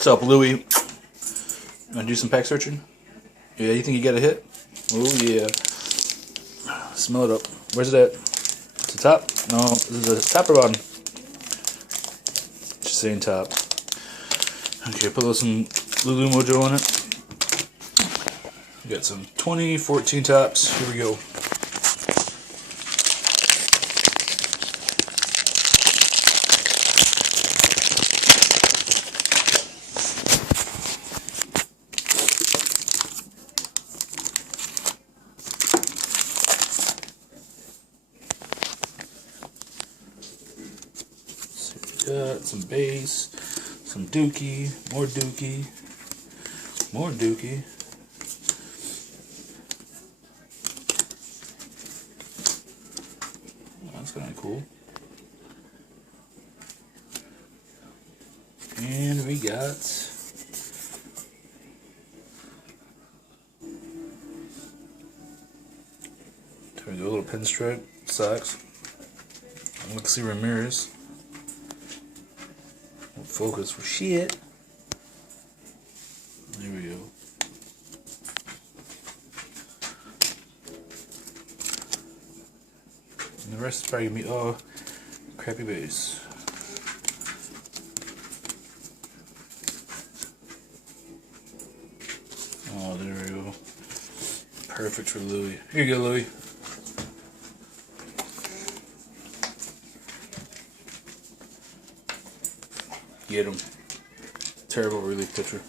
What's up, Louie? Wanna do some pack searching? Yeah, you think you got a hit? Oh yeah. Smell it up. Where's it at? It's the top? No, this is the top or bottom? Just saying top. Okay, put a little some Lulu Mojo on it. We got some 2014 tops. Here we go. Got some base, some Dookie, more Dookie, more Dookie. That's kind of cool. And we got there we go, a little pinstripe socks. Alexi Ramirez. Focus for shit. There we go. And the rest is probably gonna be all crappy base. Oh, there we go. Perfect for Louie. Here you go, Louie. Get him. Terrible relief pitcher.